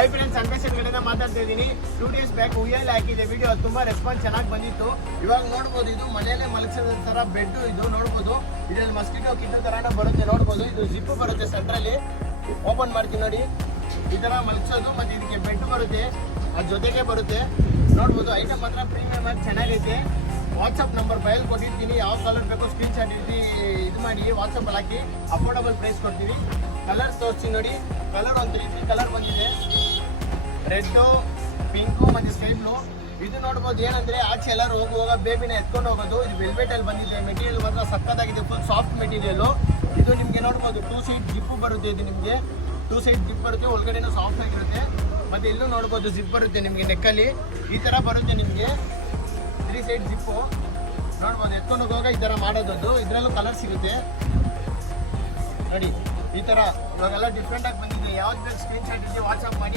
Hi friends, Anveshan ಕಡೆಯಿಂದ ಮಾತಾಡ್ತಾ ಇದ್ದೀನಿ. 2 days ಬ್ಯಾಕ್ ಉಯ್ಯಲ್ಲಿ ಹಾಕಿದೆ ವಿಡಿಯೋ, ತುಂಬಾ ರೆಸ್ಪಾನ್ಸ್ ಚೆನ್ನಾಗಿ ಬಂದಿತ್ತು. ಇವಾಗ ನೋಡ್ಬೋದು, ಇದು ಮನೆಯಲ್ಲೇ ಮಲಗಿಸೋದ ತರ ಬೆಡ್. ಇದು ನೋಡ್ಬೋದು, ಇದರಲ್ಲಿ ಮಸ್ಕಿಟೋ ಕಿಟ್ಟೋ ತರಾನ ಬರುತ್ತೆ. ನೋಡ್ಬೋದು, ಇದು ಜಿಪ್ಪು ಬರುತ್ತೆ ಸೆಂಟ್ರಲ್ಲಿ. ಓಪನ್ ಮಾಡ್ತೀನಿ ನೋಡಿ, ಈ ತರ ಮಲಗಿಸೋದು. ಮತ್ತೆ ಇದಕ್ಕೆ ಬೆಡ್ ಬರುತ್ತೆ, ಅದ್ರ ಜೊತೆಗೆ ಬರುತ್ತೆ. ನೋಡ್ಬೋದು, ಐಟಮ್ ಮಾತ್ರ ಪ್ರೀಮಿಯಮ್ ಆಗಿ ಚೆನ್ನಾಗೈತೆ. ವಾಟ್ಸಪ್ ನಂಬರ್ ಬಯಲ್ ಕೊಟ್ಟಿರ್ತೀನಿ, ಯಾವ ಕಲರ್ ಬೇಕೋ ಸ್ಕ್ರೀನ್ ಶಾಟ್ ಇದು ಮಾಡಿ ವಾಟ್ಸಪ್ಪಲ್ಲಿ ಹಾಕಿ ಅಫೋರ್ಡಬಲ್ ಪ್ರೈಸ್ ಕೊಡ್ತೀವಿ. ಕಲರ್ಸ್ ತೋರಿಸ್ತೀನಿ ನೋಡಿ. ಕಲರ್ ಒಂದು 3 ಕಲರ್ ಬಂದಿದೆ, ರೆಡ್ಡು, ಪಿಂಕು ಮತ್ತು ಸ್ಕೈ ಬ್ಲೂ. ಇದು ನೋಡ್ಬೋದು, ಏನಂದರೆ ಆಚೆ ಎಲ್ಲರೂ ಹೋಗುವಾಗ ಬೇಬಿನ ಎತ್ಕೊಂಡು ಹೋಗೋದು. ಇದು ವೆಲ್ವೆಟಲ್ಲಿ ಬಂದಿದೆ. ಮೆಟೀರಿಯಲ್ ಮಾತ್ರ ಸಕ್ಕತ್ತಾಗಿದೆ, ಫುಲ್ ಸಾಫ್ಟ್ ಮೆಟೀರಿಯಲ್ಲು. ಇದು ನಿಮಗೆ ನೋಡ್ಬೋದು 2 ಸೈಡ್ ಜಿಪ್ಪು ಬರುತ್ತೆ. ಇದು ನಿಮಗೆ 2 ಸೈಡ್ ಜಿಪ್ ಬರುತ್ತೆ, ಒಳಗಡೆನೂ ಸಾಫ್ಟ್ ಆಗಿರುತ್ತೆ. ಮತ್ತು ಇಲ್ಲೂ ನೋಡ್ಬೋದು ಜಿಪ್ ಬರುತ್ತೆ ನಿಮಗೆ ನೆಕ್ಕಲ್ಲಿ ಈ ಥರ ಬರುತ್ತೆ. ನಿಮಗೆ 3 ಸೈಡ್ ಜಿಪ್ಪು ನೋಡ್ಬೋದು. ಎತ್ಕೊಂಡು ಹೋಗುವಾಗ ಈ ಥರ ಮಾಡೋದದ್ದು. ಇದರಲ್ಲೂ ಕಲರ್ ಸಿಗುತ್ತೆ ನೋಡಿ, ಈ ಥರ. ಇವಾಗೆಲ್ಲ ಡಿಫ್ರೆಂಟಾಗಿ ಬಂದಿದೆ. ಯಾವ್ದು ಬೇಕು ಸ್ಕ್ರೀನ್ ಶಾಟ್ ಇದ್ದು ವಾಟ್ಸಪ್ ಮಾಡಿ.